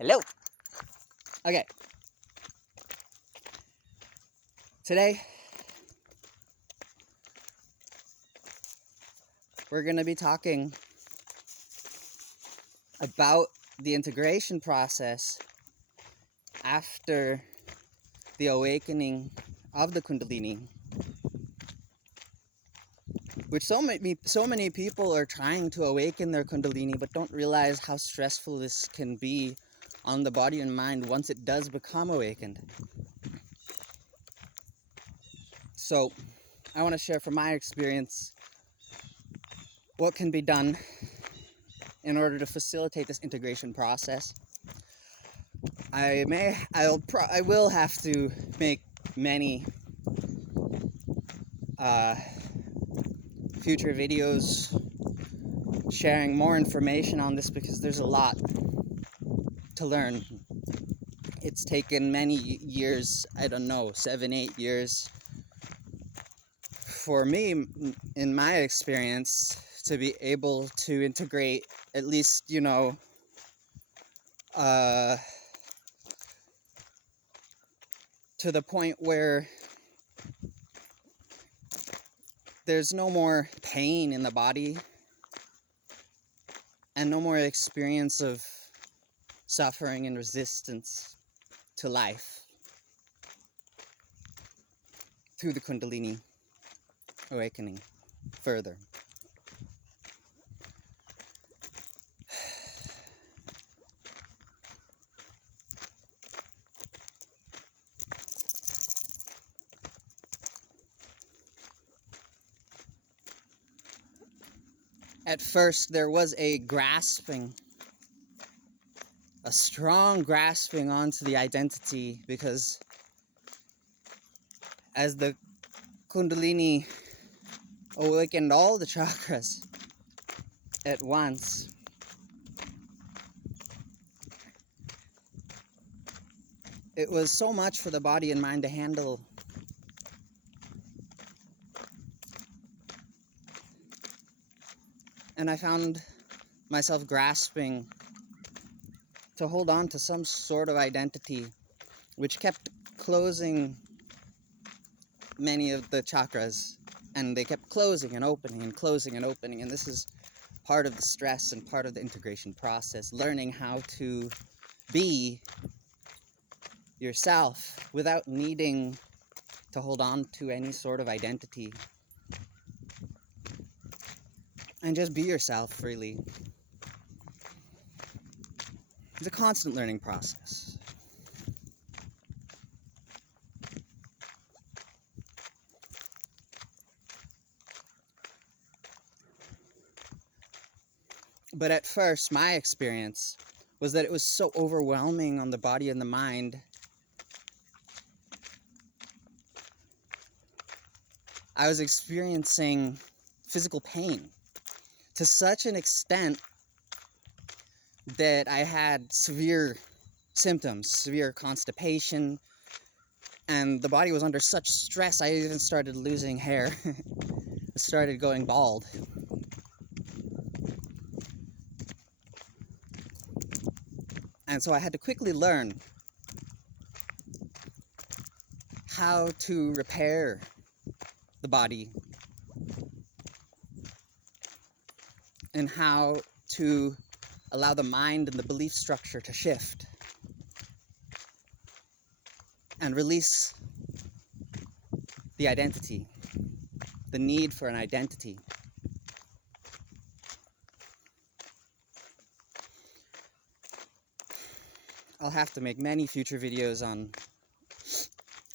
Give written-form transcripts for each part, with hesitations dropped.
Hello. Okay. Today, we're going to be talking about the integration process after the awakening of the Kundalini, which so many people are trying to awaken their Kundalini but don't realize how stressful this can be on the body and mind once it does become awakened. So I want to share from my experience what can be done in order to facilitate this integration process. I will have to make many future videos sharing more information on this because there's a lot to learn. It's taken many years, I don't know, 7-8 years for me, in my experience, to be able to integrate at least, to the point where there's no more pain in the body and no more experience of suffering and resistance to life through the Kundalini awakening further. At first, there was a strong grasping onto the identity, because as the Kundalini awakened all the chakras at once, it was so much for the body and mind to handle. And I found myself grasping to hold on to some sort of identity, which kept closing many of the chakras, and they kept closing and opening and closing and opening. And this is part of the stress and part of the integration process, learning how to be yourself without needing to hold on to any sort of identity. And just be yourself freely. It's a constant learning process. But at first, my experience was that it was so overwhelming on the body and the mind. I was experiencing physical pain to such an extent that I had severe symptoms, severe constipation, and the body was under such stress, I even started losing hair. I started going bald. And so I had to quickly learn how to repair the body and how to allow the mind and the belief structure to shift and release the identity, the need for an identity. I'll have to make many future videos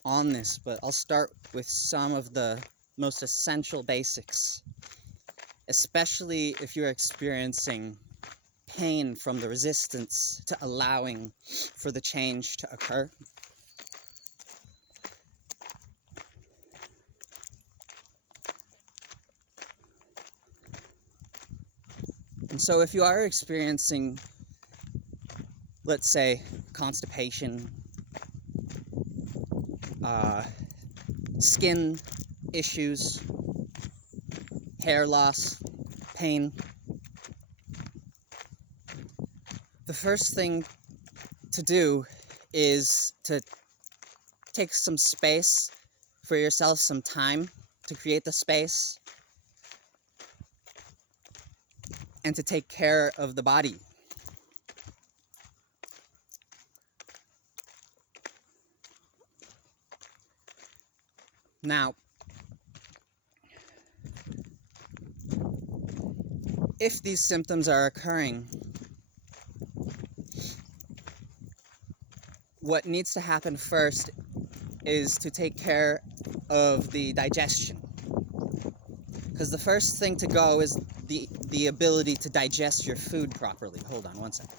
on this, but I'll start with some of the most essential basics, especially if you're experiencing pain from the resistance to allowing for the change to occur. And so if you are experiencing, let's say, constipation, skin issues, hair loss, pain, the first thing to do is to take some space for yourself, some time to create the space, and to take care of the body. Now, if these symptoms are occurring, what needs to happen first is to take care of the digestion. Because the first thing to go is the ability to digest your food properly. Hold on one second.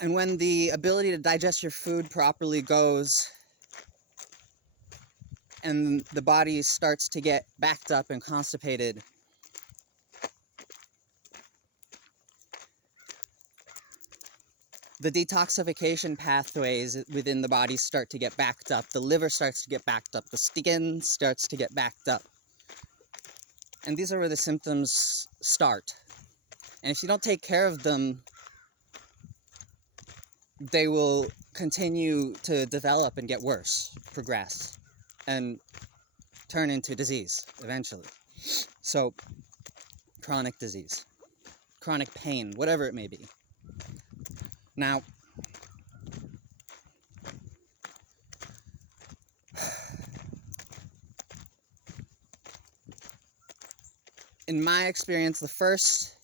And when the ability to digest your food properly goes, and the body starts to get backed up and constipated, the detoxification pathways within the body start to get backed up. The liver starts to get backed up. The skin starts to get backed up. And these are where the symptoms start. And if you don't take care of them, they will continue to develop and get worse, progress, and turn into disease eventually. So, chronic disease, chronic pain, whatever it may be. Now, in my experience, the first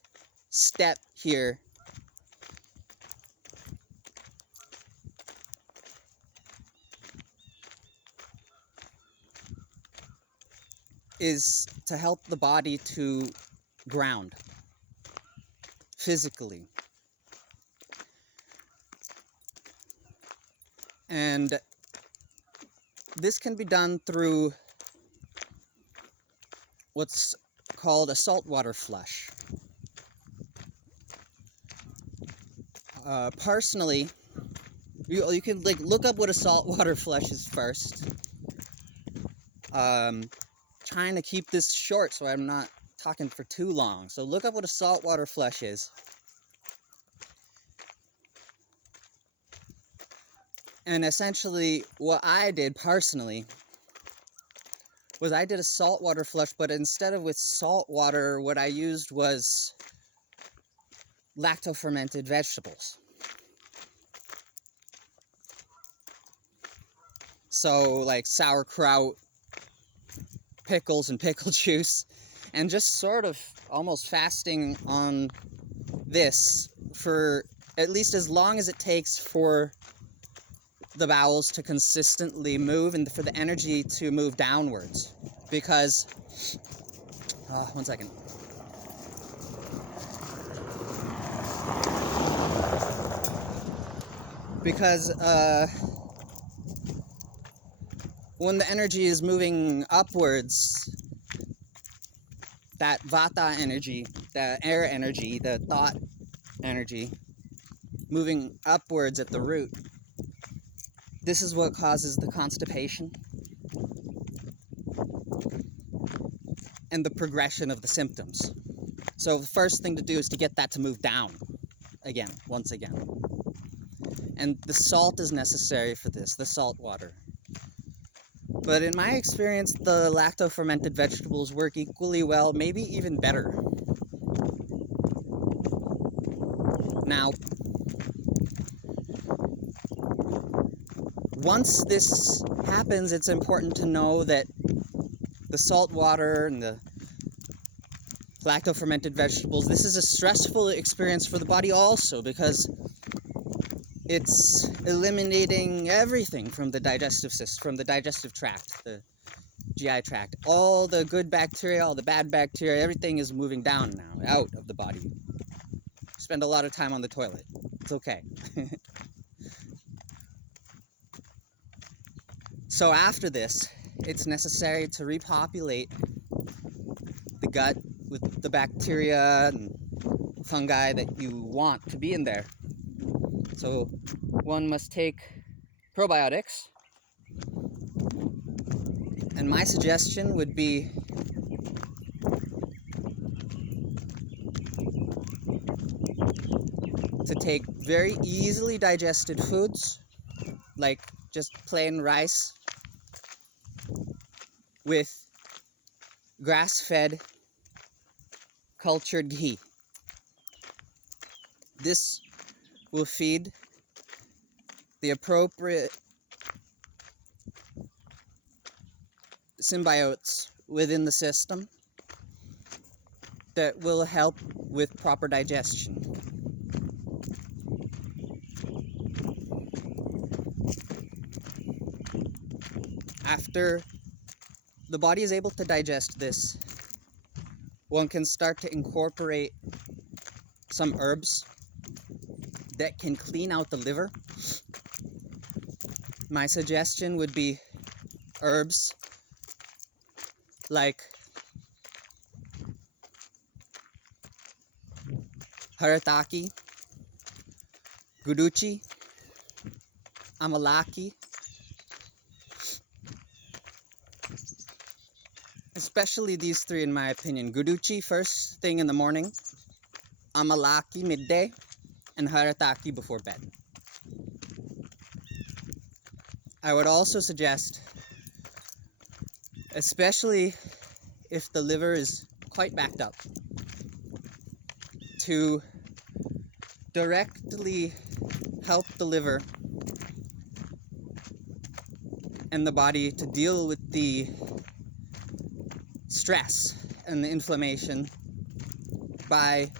step here is to help the body to ground physically. And this can be done through what's called a saltwater flush. Personally, you can like look up what a saltwater flush is first. Trying to keep this short so I'm not talking for too long. So look up what a saltwater flush is. And essentially what I did personally was I did a saltwater flush, but instead of with salt water, what I used was lacto-fermented vegetables. So like sauerkraut, pickles and pickle juice, and just sort of almost fasting on this for at least as long as it takes for the bowels to consistently move and for the energy to move downwards. Because, one second. Because when the energy is moving upwards, that vata energy, the air energy, the thought energy, moving upwards at the root, this is what causes the constipation and the progression of the symptoms. So the first thing to do is to get that to move down again, once again. And the salt is necessary for this, the salt water. But in my experience, the lacto-fermented vegetables work equally well, maybe even better. Now, once this happens, it's important to know that the salt water and the lacto-fermented vegetables, this is a stressful experience for the body also, because it's eliminating everything from the digestive system, from the digestive tract, the GI tract. All the good bacteria, all the bad bacteria, everything is moving down now, out of the body. Spend a lot of time on the toilet. It's okay. So after this, it's necessary to repopulate the gut with the bacteria and fungi that you want to be in there. So one must take probiotics. And my suggestion would be to take very easily digested foods, like just plain rice with grass-fed cultured ghee. This will feed the appropriate symbiotes within the system that will help with proper digestion. After the body is able to digest this, one can start to incorporate some herbs that can clean out the liver. My suggestion would be herbs like haritaki, guduchi, amalaki, especially these three in my opinion. Guduchi first thing in the morning, amalaki midday, and haritaki before bed. I would also suggest, especially if the liver is quite backed up, to directly help the liver and the body to deal with the stress and the inflammation by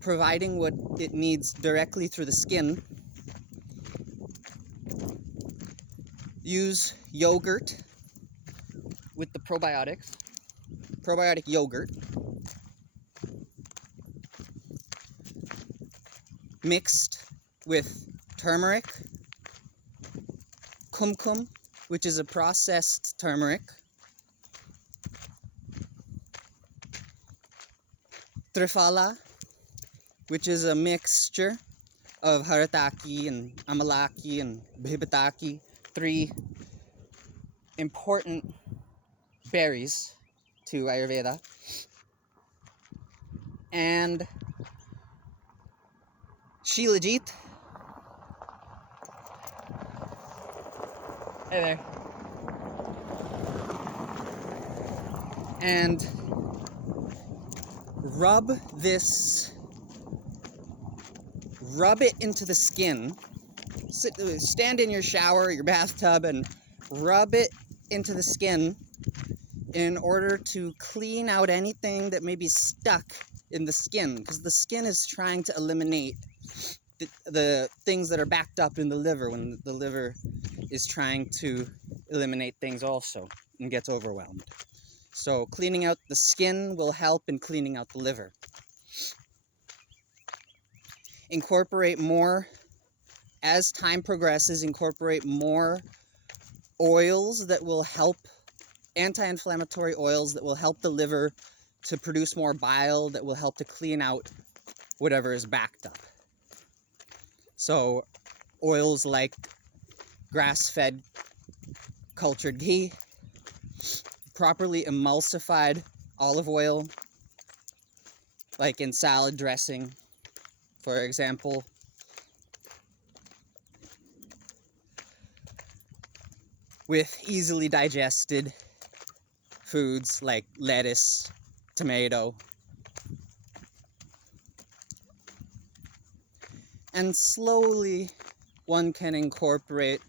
providing what it needs directly through the skin. Use yogurt with the probiotics, probiotic yogurt, mixed with turmeric, kumkum, which is a processed turmeric, triphala, which is a mixture of haritaki and amalaki and bhibataki, three important berries to Ayurveda, and shilajit. Hey there. And rub it into the skin. Stand in your shower, your bathtub, and rub it into the skin in order to clean out anything that may be stuck in the skin, because the skin is trying to eliminate the things that are backed up in the liver when the liver is trying to eliminate things also and gets overwhelmed. So cleaning out the skin will help in cleaning out the liver. Incorporate more, as time progresses, incorporate more oils that will help, anti-inflammatory oils that will help the liver to produce more bile, that will help to clean out whatever is backed up. So oils like grass-fed cultured ghee, properly emulsified olive oil, like in salad dressing, for example. With easily digested foods like lettuce, tomato. And slowly one can incorporate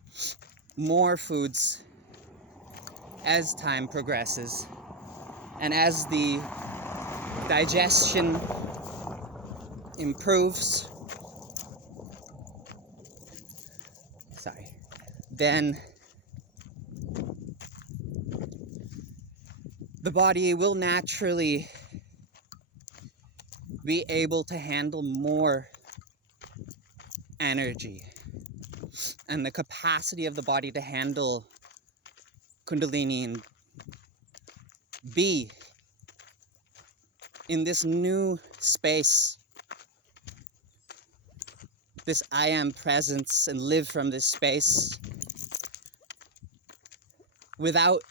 more foods as time progresses and as the digestion improves. Then the body will naturally be able to handle more energy, and the capacity of the body to handle Kundalini and be in this new space this I am presence and live from this space without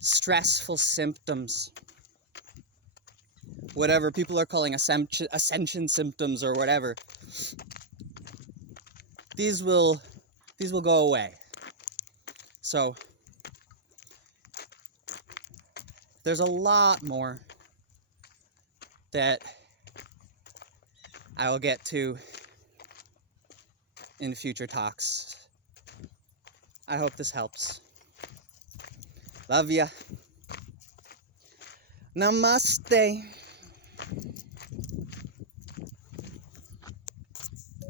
stressful symptoms. Whatever people are calling ascension symptoms or whatever. These will go away. So there's a lot more that I will get to in future talks. I hope this helps. Love ya. Namaste.